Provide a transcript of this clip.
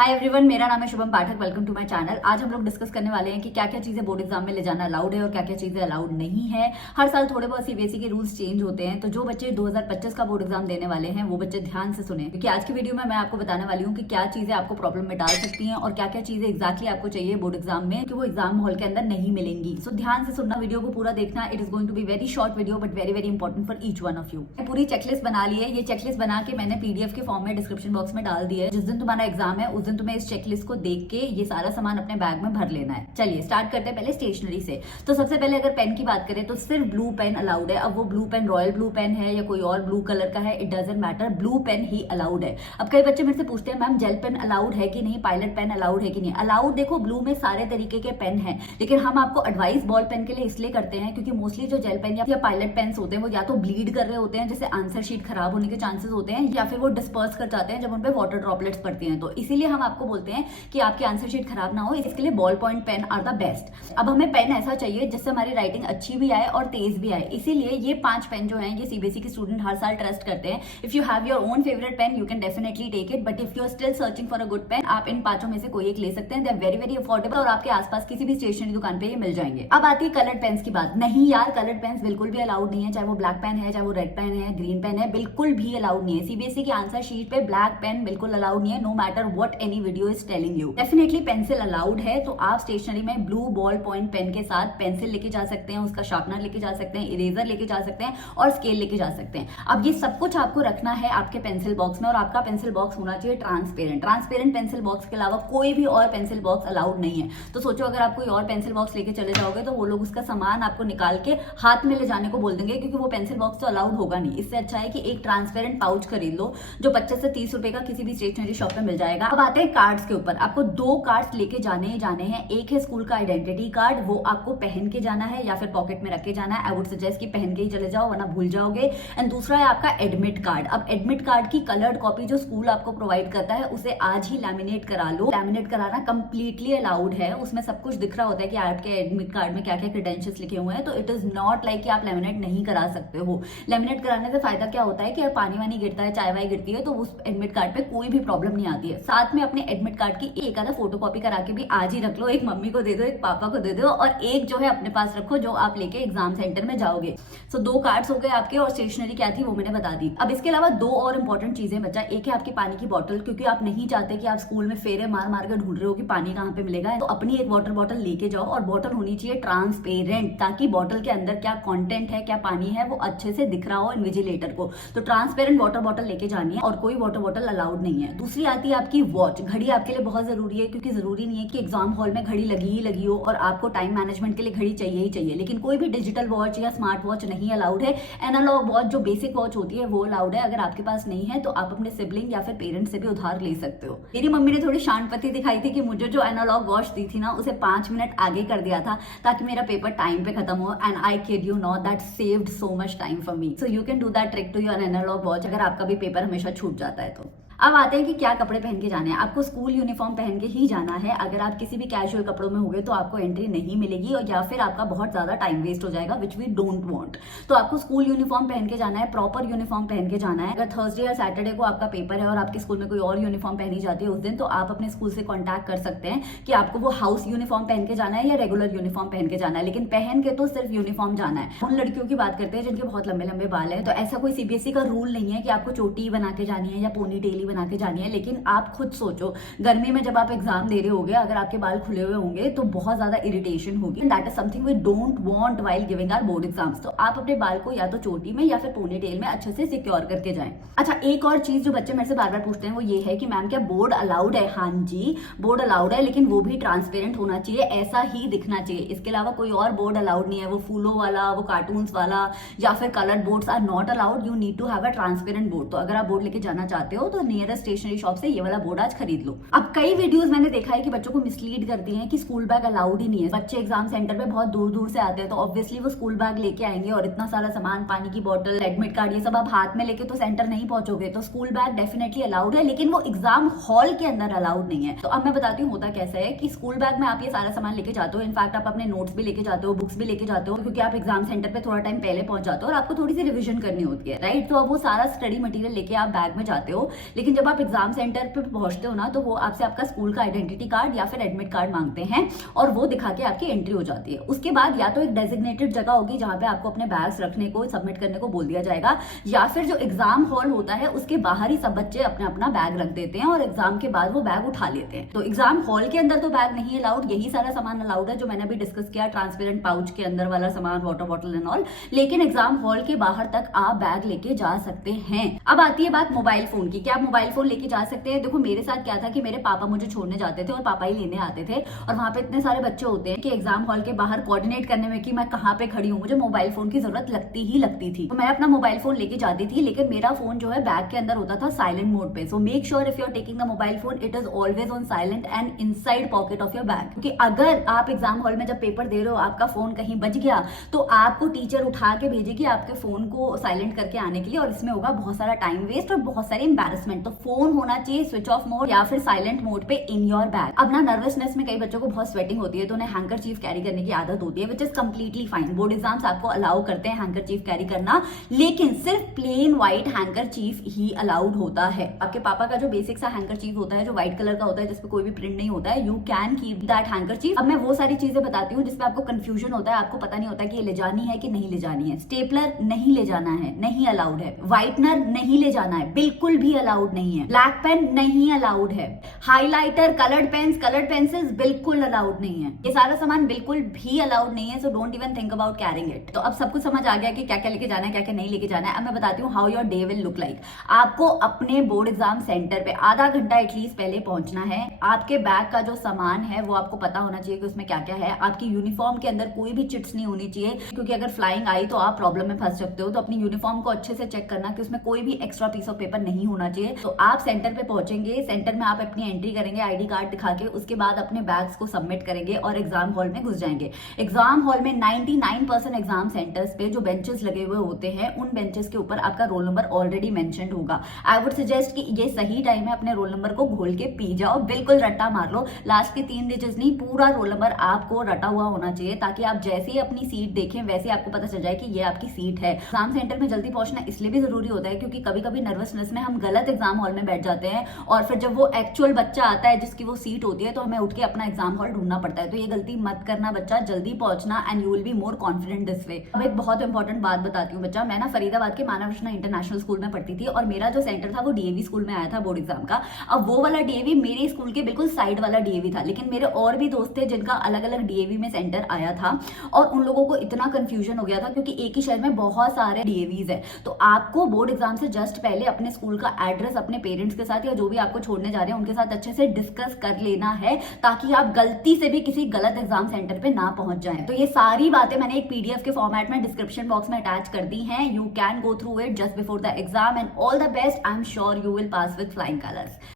Hi everyone, मेरा नाम है Shubham Pathak. Welcome to my channel. आज हम लोग डिस्कस करने वाले हैं कि क्या क्या चीजें बोर्ड एग्जाम में ले जाना अलाउड है और क्या क्या चीजें अलाउड नहीं है। हर साल थोड़े बहुत सीबीएसई के रूल्स चेंज होते हैं, तो जो बच्चे 2025 का बोर्ड एग्जाम देने वाले हैं वो बच्चे ध्यान से सुने, क्योंकि आज की वीडियो में मैं आपको बताने वाली हूँ कि क्या चीजें आपको प्रॉब्लम में डाल सकती हैं और क्या क्या चीजें एक्जैक्टली आपको चाहिए बोर्ड एग्जाम में कि वो एग्जाम हॉल के अंदर नहीं मिलेंगी। सो ध्यान से सुनना, वीडियो को पूरा देखना। It is going to be very short video but very very important for each one of you. पूरी चेकलिस्ट बना ली है। ये चेकलिस्ट बना के मैंने पीडीएफ के फॉर्म में डिस्क्रिप्शन बॉक्स में डाल दी है। जिस दिन तुम्हारा एग्जाम है उस दिन तुम्हें इस चेकलिस्ट को देख के ये सारा सामान अपने बैग में भर लेना है। चलिए स्टार्ट करते हैं पहले स्टेशनरी से। तो सबसे पहले अगर पेन की बात करें तो सिर्फ ब्लू पेन अलाउड है। अब वो blue pen royal blue pen है या कोई और ब्लू कलर का है, it doesn't matter, blue pen ही अलाउड है। अब कई बच्चे मेरे से पूछते हैं मैम जेल पेन अलाउड है कि नहीं, पायलट पेन अलाउड है कि नहीं। अलाउड देखो, ब्लू में सारे तरीके के पेन है, लेकिन हम आपको एडवाइस बॉल पेन के लिए इसलिए करते हैं क्योंकि मोस्टली जो जेल पेन या पायलट पेन होते हैं वो या तो ब्लीड कर रहे होते हैं, जैसे आंसर शीट खराब होने के चांसेस होते हैं, या फिर वो डिस्पर्स कर जाते हैं जब उन पे वाटर ड्रॉपलेट्स पड़ती हैं। तो इसीलिए हम आपको बोलते हैं कि आपकी आंसर शीट खराब ना हो, इसके लिए ballpoint pen are the best. अब हमें पेन ऐसा चाहिए जिससे हमारी राइटिंग अच्छी भी आए और तेज भी आए। इसीलिए ये 5 पेन जो हैं ये सीबीएसई के स्टूडेंट हर साल ट्रस्ट करते हैं। If you have your own favourite pen you can definitely take it, but if you are still searching for a good pen, आप इन 5 में से कोई एक ले सकते हैं। They are very very affordable और आपके आसपास किसी भी स्टेशनरी दुकान पे ये मिल जाएंगे। अब आती है कलर्ड पेन्स की बात। नहीं यार, कलर्ड पेन्स बिल्कुल भी अलाउड नहीं है, चाहे वो ब्लैक पेन है, चाहे वो रेड पेन है, ग्रीन पेन है, बिल्कुल भी अलाउड नहीं है। सीबीएसई की आंसर शीट पे ब्लैक पेन बिल्कुल अलाउड नहीं है, no matter what any video is telling you. Definitely pencil allowed है, तो आप स्टेशनरी में ब्लू बॉल पॉइंट पेन के साथ पेंसिल लेके जा सकते हैं, उसका शार्पनर लेके जा सकते हैं, इरेजर लेके जा सकते हैं और स्केल लेके जा सकते हैं। अब ये सब कुछ आपको रखना है आपके पेंसिल बॉक्स में, और आपका पेंसिल बॉक्स होना चाहिए ट्रांसपेरेंट। ट्रांसपेरेंट पेंसिल बॉक्स के अलावा कोई भी और पेंसिल बॉक्स अलाउड नहीं है। तो सोचो अगर आप कोई और पेंसिल बॉक्स लेके चले जाओगे तो वो लोग उसका सामान आपको निकाल के हाथ में ले जाने को बोल देंगे, क्योंकि वो पेंसिल बॉक्स तो अलाउड होगा नहीं। इससे अच्छा है कि एक ट्रांसपेरेंट पाउच खरीद लो जो 25 से 30 रुपए का किसी भी स्टेशनरी शॉप में मिल जाएगा। अब आते हैं कार्ड्स के ऊपर। आपको 2 कार्ड्स लेके जाने ही जाने हैं। एक है स्कूल का आइडेंटिटी कार्ड, वो आपको पहन के जाना है या फिर पॉकेट में रख के जाना है। आई वुड सजेस्ट कि पहन के ही चले जाओ वरना भूल जाओगे। एंड दूसरा है आपका एडमिट कार्ड। अब एडमिट कार्ड की कलर्ड कॉपी जो स्कूल आपको प्रोवाइड करता है उसे आज ही लैमिनेट करा लो। लैमिनेट कराना कंप्लीटली अलाउड है, उसमें सब कुछ दिख रहा होता है कि आपके एडमिट कार्ड में क्या क्या क्रेडेंशियल्स लिखे हुए हैं। तो इट इज नॉट लाइक कि आप लैमिनेट नहीं करा सकते हो। लैमिनेट कराने से फायदा क्या होता है कि पानी वानी गिरता है, चाय वाय गिरती है, तो उस एडमिट कार्ड पे कोई भी प्रॉब्लम नहीं आती है। साथ में अपने एडमिट कार्ड की एक आधा फोटो कॉपी करा के भी आज ही रख लो। एक मम्मी को दे दो, एक पापा को दे दो और एक जो है अपने पास रखो जो आप लेके एग्जाम सेंटर में जाओगे। सो 2 कार्ड्स हो गए आपके, और स्टेशनरी क्या थी वो मैंने बता दी। अब इसके अलावा 2 और इंपॉर्टेंट चीजें बचा। एक है आपकी पानी की बॉटल, क्योंकि आप नहीं चाहते कि आप स्कूल में फेरे मार मार कर ढूंढ रहे हो कि पानी कहाँ पे मिलेगा, तो अपनी एक वाटर बॉटल लेके जाओ, और बॉटल होनी चाहिए ट्रांसपेरेंट, ताकि बॉटल के अंदर क्या कंटेंट है, क्या पानी है, वो अच्छे से दिख रहा हो इन्विजिलेटर को। तो ट्रांसपेरेंट वाटर बॉटल लेके जानी है और कोई वाटर बॉटल अलाउड नहीं है। दूसरी आती है आपकी वॉच। घड़ी आपके लिए बहुत जरूरी है, क्योंकि जरूरी नहीं है कि एग्जाम हॉल में घड़ी लगी ही लगी हो और आपको टाइम मैनेजमेंट के लिए घड़ी चाहिए ही चाहिए, लेकिन कोई भी डिजिटल वॉच या स्मार्ट वॉच नहीं अलाउड है। एनालॉग वॉच जो बेसिक वॉच होती है वो अलाउड है। अगर आपके पास नहीं है तो आप अपने सिबलिंग या फिर पेरेंट्स से भी उधार ले सकते हो। मेरी मम्मी ने थोड़ी शांतपति दिखाई थी कि मुझे जो एनालॉग वॉच दी थी ना उसे 5 मिनट आगे कर दिया था ताकि मेरा पेपर टाइम पे खत्म हो, and I kid you not that saved so much time for me. So you can do that trick to your analogue watch अगर आपका भी पेपर हमेशा छूट जाता है तो। अब आते हैं कि क्या कपड़े पहन के जाने हैं। आपको स्कूल यूनिफॉर्म पहन के ही जाना है। अगर आप किसी भी कैजुअल कपड़ों में होगे तो आपको एंट्री नहीं मिलेगी, और या फिर आपका बहुत ज्यादा टाइम वेस्ट हो जाएगा, विच वी डोंट वांट। तो आपको स्कूल यूनिफॉर्म पहन के जाना है, प्रॉपर यूनिफॉर्म पहन के जाना है। अगर थर्सडे या सैटरडे को आपका पेपर है और आपके स्कूल में कोई और यूनिफॉर्म पहनी जाती है उस दिन, तो आप अपने स्कूल से कॉन्टैक्ट कर सकते हैं कि आपको वो हाउस यूनिफॉर्म पहन के जाना है या रेगुलर यूनिफॉर्म पहन के जाना है, लेकिन पहन के तो सिर्फ यूनिफॉर्म जाना है। उन लड़कियों की बात करते हैं जिनके बहुत लंबे लंबे बाल है, तो ऐसा कोई सीबीएसई का रूल नहीं है कि आपको चोटी बना के जानी है या पोनी टेली बना के जानी है। लेकिन आप खुद सोचो, गर्मी में जब आप एग्जाम दे रहे होगे, अगर आपके बाल खुले हुए होंगे तो बहुत ज्यादा इरिटेशन होगी। That is something we don't want while giving our board exams. तो आप अपने बाल को या तो चोटी में या फिर पोनी टेल में अच्छे से सिक्योर करके जाएं। अच्छा, एक और चीज जो बच्चे मेरे से बार बार पूछते हैं वो ये है कि मैम क्या बोर्ड अलाउड है? हाँ जी, बोर्ड अलाउड है, लेकिन वो भी ट्रांसपेरेंट होना चाहिए, ऐसा ही दिखना चाहिए। इसके अलावा कोई और बोर्ड अलाउड नहीं है। वो फूलों वाला, वो कार्टून्स वाला या फिर coloured boards are not allowed. You need to have a transparent board. तो अगर आप बोर्ड लेके जाना चाहते हो तो नियरेस्ट स्टेशनरी शॉप से ये वाला बोर्ड आज खरीद लो। अब कई वीडियोस मैंने देखा है कि बच्चों को मिसलीड करती हैं कि स्कूल बैग अलाउड ही नहीं है। बच्चे एग्जाम सेंटर पे बहुत दूर दूर से आते हैं, तो ऑब्वियसली वो स्कूल बैग लेके आएंगे, और इतना सारा सामान, पानी की बोतल, एडमिट कार्ड, ये सब आप हाथ में लेके तो सेंटर नहीं पहुंचोगे। तो स्कूल बैग डेफिनेटली अलाउड है, लेकिन वो एग्जाम हॉल के अंदर अलाउड नहीं है। तो अब मैं बताती हूँ होता कैसा है कि स्कूल बैग में आप ये सारा सामान लेके जाते हो। इनफैक्ट आप अपने नोट्स भी लेके जाते हो, बुक्स भी लेके जाते हो, क्योंकि आप एग्जाम सेंटर पे थोड़ा टाइम पहले पहुंच जाते हो और आपको थोड़ी सी रिविजन करनी होती है, राइट। तो अब वो सारा स्टडी मटेरियल लेके आप बैग में जाते हो, लेकिन लेकिन जब आप एग्जाम सेंटर पे पहुंचते हो ना, तो वो आपसे आपका स्कूल का आइडेंटिटी कार्ड या फिर एडमिट कार्ड मांगते हैं और वो दिखा के आपकी एंट्री हो जाती है। उसके बाद या तो एक डेजिग्नेटेड जगह होगी जहां पे आपको अपने बैग्स रखने को, सबमिट करने को बोल दिया जाएगा, या फिर जो एग्जाम हॉल होता है उसके बाहर ही सब बच्चे अपना अपना बैग रख देते हैं और एग्जाम के बाद वो बैग उठा लेते हैं। तो एग्जाम हॉल के अंदर तो बैग नहीं अलाउड, यही सारा सामान अलाउड है जो मैंने अभी डिस्कस किया, ट्रांसपेरेंट पाउच के अंदर वाला सामान, वाटर बॉटल एंड ऑल। लेकिन एग्जाम हॉल के बाहर तक आप बैग लेके जा सकते हैं। अब आती है बात मोबाइल फोन की, क्या आप मोबाइल फोन लेके जा सकते हैं? देखो मेरे साथ क्या था कि मेरे पापा मुझे छोड़ने जाते थे और पापा ही लेने आते थे, और वहां पे इतने सारे बच्चे होते हैं कि एग्जाम हॉल के बाहर कोऑर्डिनेट करने में कि मैं कहाँ पे खड़ी हूँ, मुझे मोबाइल फोन की जरूरत लगती ही लगती थी। तो मैं अपना मोबाइल फोन लेके जाती थी, लेकिन मेरा फोन जो है बैग के अंदर होता था साइलेंट मोड पे। So make sure if you are taking the mobile phone it is always on silent and inside pocket of your bag, क्योंकि अगर आप एग्जाम हॉल में जब पेपर दे रहे हो आपका फोन कहीं बच गया तो आपको टीचर उठा के भेजेगी आपके फोन को साइलेंट करके आने के लिए, और इसमें होगा बहुत सारा टाइम वेस्ट और बहुत सारी एम्बैरेसमेंट। तो फोन होना चाहिए स्विच ऑफ मोड या फिर साइलेंट मोड पे इन योर बैग। अब ना नर्वसनेस में कई बच्चों को बहुत स्वेटिंग होती है तो उन्हें हैंकरचीफ कैरी करने की आदत होती है, which is completely fine. Board exams आपको अलाउ करते हैं हैंकरचीफ कैरी करना, लेकिन सिर्फ प्लेन व्हाइट हैंकरचीफ ही अलाउड होता है। आपके पापा का जो बेसिक सा हैंकरचीफ होता है जो व्हाइट कलर का होता है जिसपे कोई भी प्रिंट नहीं होता है, you can keep that handkerchief. अब मैं वो सारी चीजें बताती हूँ जिसपे आपको कंफ्यूजन होता है, आपको पता नहीं होता कि ये ले जानी है कि नहीं ले जानी है। स्टेपलर नहीं ले जाना है, नहीं अलाउड है। व्हाइटनर नहीं ले जाना है, बिल्कुल भी अलाउड नहीं है। ब्लैक पेन नहीं अलाउड है। Highlighter, coloured pens, coloured pencils बिल्कुल अलाउड नहीं है। ये सारा सामान बिल्कुल भी अलाउड नहीं है, so don't even think about carrying it. तो अब सब कुछ समझ आ गया कि क्या क्या लेके जाना है, क्या क्या नहीं लेके जाना है। अब मैं बताती हूँ how your day will look like. आपको अपने बोर्ड एग्जाम सेंटर पे आधा घंटा एटलीस्ट पहले पहुंचना है। आपके बैग का जो सामान है वो आपको पता होना चाहिए कि उसमें क्या क्या है। आपकी यूनिफॉर्म के अंदर कोई भी चिट्स नहीं होनी चाहिए, क्योंकि अगर फ्लाइंग आई तो आप प्रॉब्लम में फंस सकते हो। तो अपनी यूनिफॉर्म को अच्छे से चेक करना कि उसमें कोई भी एक्स्ट्रा पीस ऑफ पेपर नहीं होना चाहिए। तो आप सेंटर पे पहुंचेंगे, सेंटर में आप अपनी एंट्री करेंगे आईडी कार्ड दिखा के, उसके बाद अपने बैग्स को सबमिट करेंगे और एग्जाम हॉल में घुस जाएंगे। एग्जाम हॉल में 99% एग्जाम सेंटर्स पे जो बेंचेस लगे हुए होते हैं उन बेंचेस के ऊपर आपका रोल नंबर ऑलरेडी मेंशन्ड होगा। आई वुड सजेस्ट कि ये सही टाइम है अपने रोल नंबर को घोल के पी जाओ, बिल्कुल रट्टा मार लो। लास्ट के 3 डिजिट्स नहीं, पूरा रोल नंबर आपको रटा हुआ होना चाहिए, ताकि आप जैसे ही अपनी सीट देखें वैसे ही आपको पता चल जाए कि ये आपकी सीट है। एग्जाम सेंटर में जल्दी पहुंचना इसलिए भी जरूरी होता है क्योंकि कभी कभी नर्वसनेस में हम गलत एग्जाम हॉल में बैठ जाते हैं, और फिर जब वो एक्चुअल बच्चा आता है जिसकी वो सीट होती है तो हमें उठ के अपना एग्जाम हॉल ढूंढना पड़ता है। तो ये गलती मत करना बच्चा, जल्दी पहुंचना and you will be more confident this way. अब एक बहुत इंपॉर्टेंट बात बताती हूँ बच्चा, मैं ना फरीदाबाद के मानव रचना इंटरनेशनल स्कूल में पढ़ती थी और मेरा जो सेंटर था वो डीएवी स्कूल में आया था बोर्ड एग्जाम का। अब वो वाला डीएवी मेरे स्कूल के बिल्कुल साइड वाला डीएवी था, लेकिन मेरे और भी दोस्त थे जिनका अलग अलग डीएवी में सेंटर आया था, और उन लोगों को इतना कंफ्यूजन हो गया था क्योंकि एक ही शहर में बहुत सारे डीएवीज है। तो आपको बोर्ड एग्जाम से जस्ट पहले अपने स्कूल का एड्रेस अपने पेरेंट्स के साथ या जो भी आपको छोड़ने जा रहे हैं उनके साथ अच्छे से डिस्कस कर लेना है, ताकि आप गलती से भी किसी गलत एग्जाम सेंटर पे ना पहुंच जाएं। तो ये सारी बातें मैंने एक पीडीएफ के फॉर्मेट में डिस्क्रिप्शन बॉक्स में अटैच कर दी हैं। You can go through it just before the exam and all the best. I am sure you will pass with flying colours.